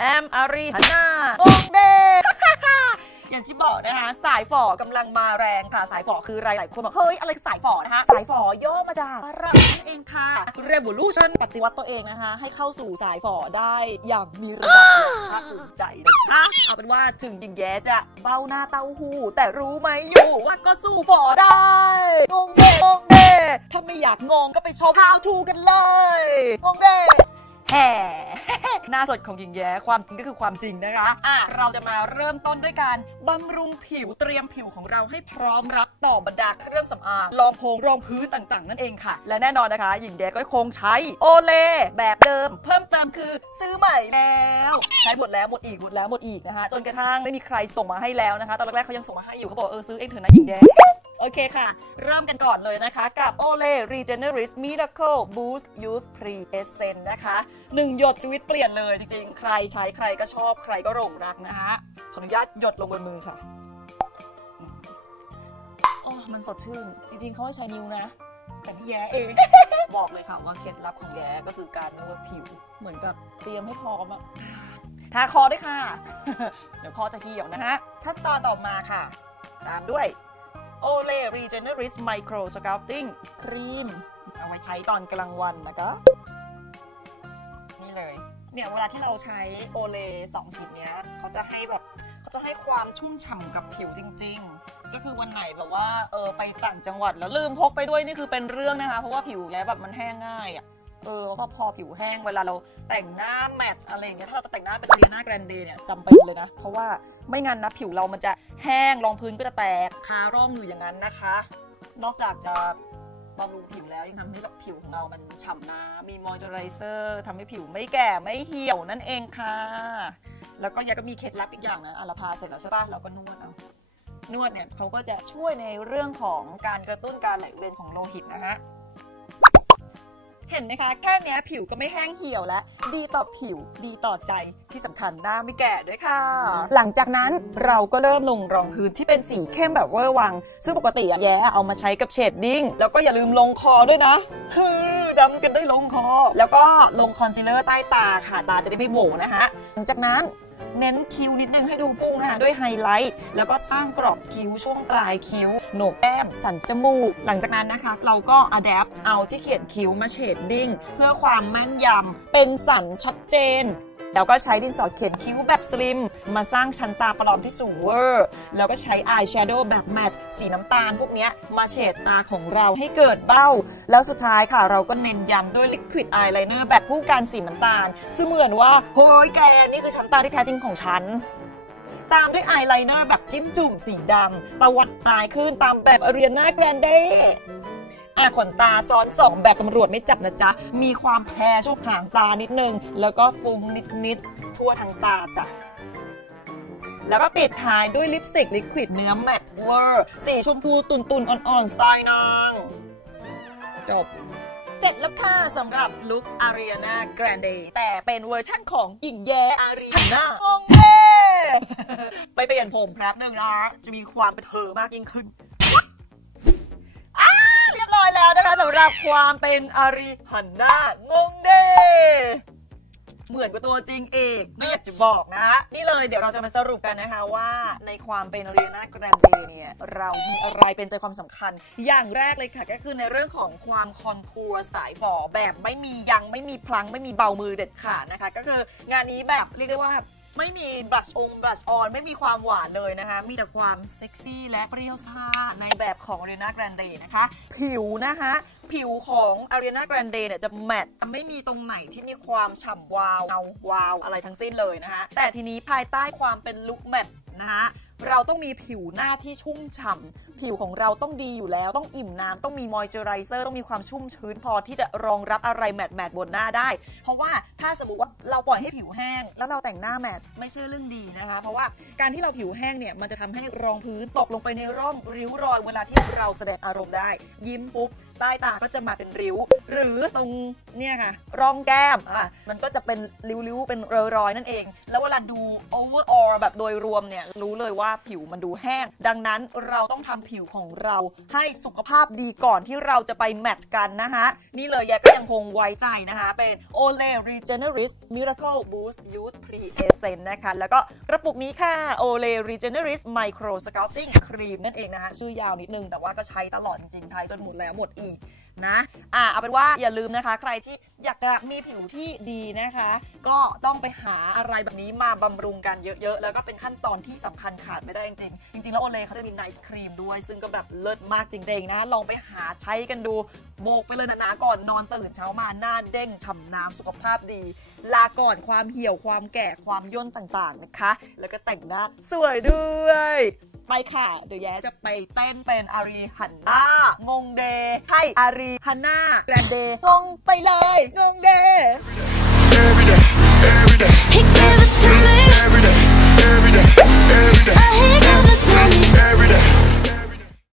แอมอารีฮันนาโองเดอย่างที่บอกนะคะ สายฝอกำลังมาแรงค่ะ สายฝอคืออะไรหลายคนบอกเฮ้ย อะไรสายฝอนะคะ สายฝอย่อมาจากฝรั่งนั่นเองค่ะ revolution ปฏิวัติตัวเองนะคะ ให้เข้าสู่สายฝอได้อย่างมีระดับอย่างภาคภูมิใจนะคะเอาเป็นว่าถึงยิงแย้จะเบ้าหน้าเต้าหู้ แต่รู้ไหมอยู่ว่าก็สู้ฝอได้งงเด้งงเด้ถ้าไม่อยากงงก็ไปชม how to กันเลยงงเด้แหน้าสดของหญิงแย้ความจริงก็คือความจริงนะคะอะเราจะมาเริ่มต้นด้วยการบำรุงผิวเตรียมผิวของเราให้พร้อมรับต่อบรรดาเครื่องสำอางรองโพงรองพื้นต่างๆ นั่นเองค่ะ และแน่นอนนะคะ หญิงแย้ก็คงใช้โอเลแบบเดิม เพิ่มเติมคือซื้อใหม่แล้วใช้หมดแล้วหมดอีกหมดแล้วหมดอีกนะคะจนกระทั่งไม่มีใครส่งมาให้แล้วนะคะ ตอนแรกๆเขายังส่งมาให้อยู่เขาบอกเออซื้อเองเถอะนะหญิงแย้ โอเคค่ะ เริ่มกันก่อนเลยนะคะ กับ Olay Regeneris Miracle Boost Youth Pre Essence นะคะหนึ่งหยดชีวิตเปลี่ยนเลยจริงๆ ใครใช้ใครก็ชอบใครก็หลงรักนะคะขออนุญาตหยดลงบนมือค่ะอ๋อมันสดชื่น จริงๆ เขาให้ใช้นิ้วนะ แต่พี่แย้เอง บอกเลยค่ะว่าเคล็ดลับของแย้ก็คือการนวดผิว เหมือนกับเตรียมให้พร้อมอะทาคอด้วยค่ะ เดี๋ยวคอจะเหี่ยวนะฮะขั้นตอนต่อมาค่ะ ตามด้วย Olay Regenerist Micro Sculpting Cream เอาไว้ใช้ตอนกลางวันนะคะ นี่เลย เนี่ยเวลาที่เราใช้โอเล่สองชิ้นเนี้ยเขาจะให้แบบเขาจะให้ความชุ่มฉ่ำกับผิวจริง ๆ ก็คือวันไหนแบบว่าเออไปต่างจังหวัดแล้วลืมพกไปด้วยนี่คือเป็นเรื่องนะคะ เพราะว่าผิวแย้แบบมันแห้งง่ายอะ เออแล้วก็พอผิวแห้งเวลาเราแต่งหน้าแมทอะไรอย่างเงี้ยถ้าเราจะแต่งหน้าเป็นเรียนาแกรนเดเนี่ยจำเป็นเลยนะ เพราะว่าไม่งั้นนะผิวเรามันจะแห้งรองพื้นก็จะแตกคาร่องอยู่อย่างนั้นนะคะ นอกจากจะบำรุงผิวแล้วยังทำให้แบบผิวของเรามันฉ่ำน้ำมีมอยเจอไรเซอร์ทำให้ผิวไม่แก่ไม่เหี่ยวนั่นเองค่ะ แล้วก็ยังก็มีเคล็ดลับอีกอย่างนะอะเราทาเสร็จแล้วใช่ปะเราก็นวดเอานวดเนี่ยเขาก็จะช่วยในเรื่องของการกระตุ้นการไหลเวียนของโลหิตนะฮะ เห็นไหมคะ แค่เนี้ยผิวก็ไม่แห้งเหี่ยวแล้ว ดีต่อผิว ดีต่อใจ ที่สำคัญหน้าไม่แก่ด้วยค่ะ หลังจากนั้นเราก็เริ่มลงรองพื้นที่เป็นสีเข้มแบบเวอร์วัง ซึ่งปกติอะแย่เอามาใช้กับเชดดิ้ง แล้วก็อย่าลืมลงคอด้วยนะฮือดำกันได้ลงคอ แล้วก็ลงคอนซีลเลอร์ใต้ตาค่ะ ตาจะได้ไม่โหวนะคะหลังจากนั้นเน้นคิ้วนิดนึงให้ดูพุ่งนะคะด้วยไฮไลท์ แล้วก็สร้างกรอบคิ้วช่วงปลายคิ้วโหนกแก้ม สันจมูก หลังจากนั้นนะคะ เราก็อัดแอปเอาที่เขียนคิ้วมาเชดดิ้ง เพื่อความแม่นยำเป็นสันชัดเจน แล้วก็ใช้ดินสอเขียนคิ้วแบบสลิม มาสร้างชั้นตาปลอมที่สูงเวอร์ แล้วก็ใช้อายแชโดว์แบบแมตต์สีน้ำตาลพวกนี้มาเฉดตาของเราให้เกิดเบ้า แล้วสุดท้ายค่ะเราก็เน้นย้ำด้วยลิควิดอายไลเนอร์แบบผู้การสีน้ำตาล เสมือนว่าเฮ้ยแกนี่คือชั้นตาที่แท้จริงของฉันตามด้วยอายไลเนอร์แบบจิ้มจุ่มสีดำตะวัดตายขึ้นตามแบบอเรียนาแกรนเด อะขนตาซ้อนสองแบบตำรวจไม่จับนะจ๊ะ มีความแพรช่วงหางตานิดนึง แล้วก็ฟุ้งนิดๆ ทั่วทั้งตาจ้ะแล้วก็ปิดท้ายด้วยลิปสติกลิควิดเนื้อแมตต์เวอร์สีชมพูตุนๆ อ่อนๆสไตล์นางจบ เสร็จแล้วค่ะสำหรับลุคอารีนาแกรนเดแต่เป็นเวอร์ชั่นของหญิงแย้อารีนาองเย่ไปเปลี่ยนผมแป๊บหนึ่งนะ จะมีความเป็นเธอมากยิ่งขึ้น หรับความเป็นอารีหันหน้างงเดเหมือนกับตัวจริงเองไม่อยากจะบอกนะ นี่เลยเดี๋ยวเราจะมาสรุปกันนะคะว่าในความเป็นอารีนาแกรนเดเนี่ยเรามีอะไรเป็นใจความสำคัญ อย่างแรกเลยค่ะก็คือในเรื่องของความคอนทัวร์สายฝอแบบไม่มียังไม่มีพลังไม่มีเบามือเด็ดขาดนะคะ ก็คืองานนี้แบบเรียกได้ว่าไม่มีบลัชองบลัชออนไม่มีความหวานเลยนะคะ มีแต่ความเซ็กซี่และเปรี้ยวซ่าในแบบของ Ariana Grande นะคะ ผิวนะคะ ผิวของ Ariana Grande เนี่ยจะแมตต์จะไม่มีตรงไหนที่มีความฉ่ำวาวเงาวาว อะไรทั้งสิ้นเลยนะคะแต่ทีนี้ภายใต้ความเป็นลุคแมตต์นะคะเราต้องมีผิวหน้าที่ชุ่มฉ่ำผิวของเราต้องดีอยู่แล้วต้องอิ่มน้ำต้องมีมอยเจอไรเซอร์ต้องมีความชุ่มชื้นพอที่จะรองรับอะไรแมตต์แมตต์บนหน้าได้ เพราะว่าถ้าสมมติว่าเราปล่อยให้ผิวแห้ง แล้วเราแต่งหน้าแมตต์ไม่ใช่เรื่องดีนะคะ เพราะว่าการที่เราผิวแห้งเนี่ยมันจะทำให้รองพื้นตกลงไปในร่องริ้วรอยเวลาที่เราแสดงอารมณ์ได้ ยิ้มปุ๊บ ใต้ตาก็จะมาเป็นริ้ว หรือตรงเนี่ยค่ะร่องแก้มอะมันก็จะเป็นริ้วๆเป็นรอยๆนั่นเอง แล้วเวลาดู overall แบบโดยรวมเนี่ยรู้เลยว่าผิวมันดูแห้ง ดังนั้นเราต้องทำผิวของเราให้สุขภาพดีก่อนที่เราจะไปแมทช์กันนะคะนี่เลยแยก็ยังคงไว้ใจนะคะเป็น Olay Regenerist Miracle Boost Youth Pre Essence นะคะแล้วก็กระปุกนี้ค่ะ Olay Regenerist Micro Scouting Cream นั่นเองนะคะชื่อยาวนิดนึงแต่ว่าก็ใช้ตลอดจริงๆใช้จนหมดแล้วหมดอีกนะอ่าเอาเป็นว่าอย่าลืมนะคะ ใครที่อยากจะมีผิวที่ดีนะคะ ก็ต้องไปหาอะไรแบบนี้มาบำรุงกันเยอะๆ แล้วก็เป็นขั้นตอนที่สำคัญขาดไม่ได้จริงๆ จริงๆ แล้วโอเลเขาจะมีไนท์ครีมด้วย ซึ่งก็แบบเลิศมากจริงๆ นะ ลองไปหาใช้กันดูโบกไปเลยนะก่อนนอนตื่นเช้ามาหน้าเด้งฉ่ำน้ำสุขภาพดี ลาก่อนความเหี่ยวความแก่ความย่นต่างๆนะคะ แล้วก็แต่งหน้าสวยด้วย ไปค่ะเดี๋ยวแย้จะไปเต้นเป็นอารีฮันนางงเดย์ให้อารีฮันนาแกรนเดย์งงไปเลยงงเดย์ Every day, every day, He gave it to me. every day, every day, every day, Uh, he gave it to me. every day,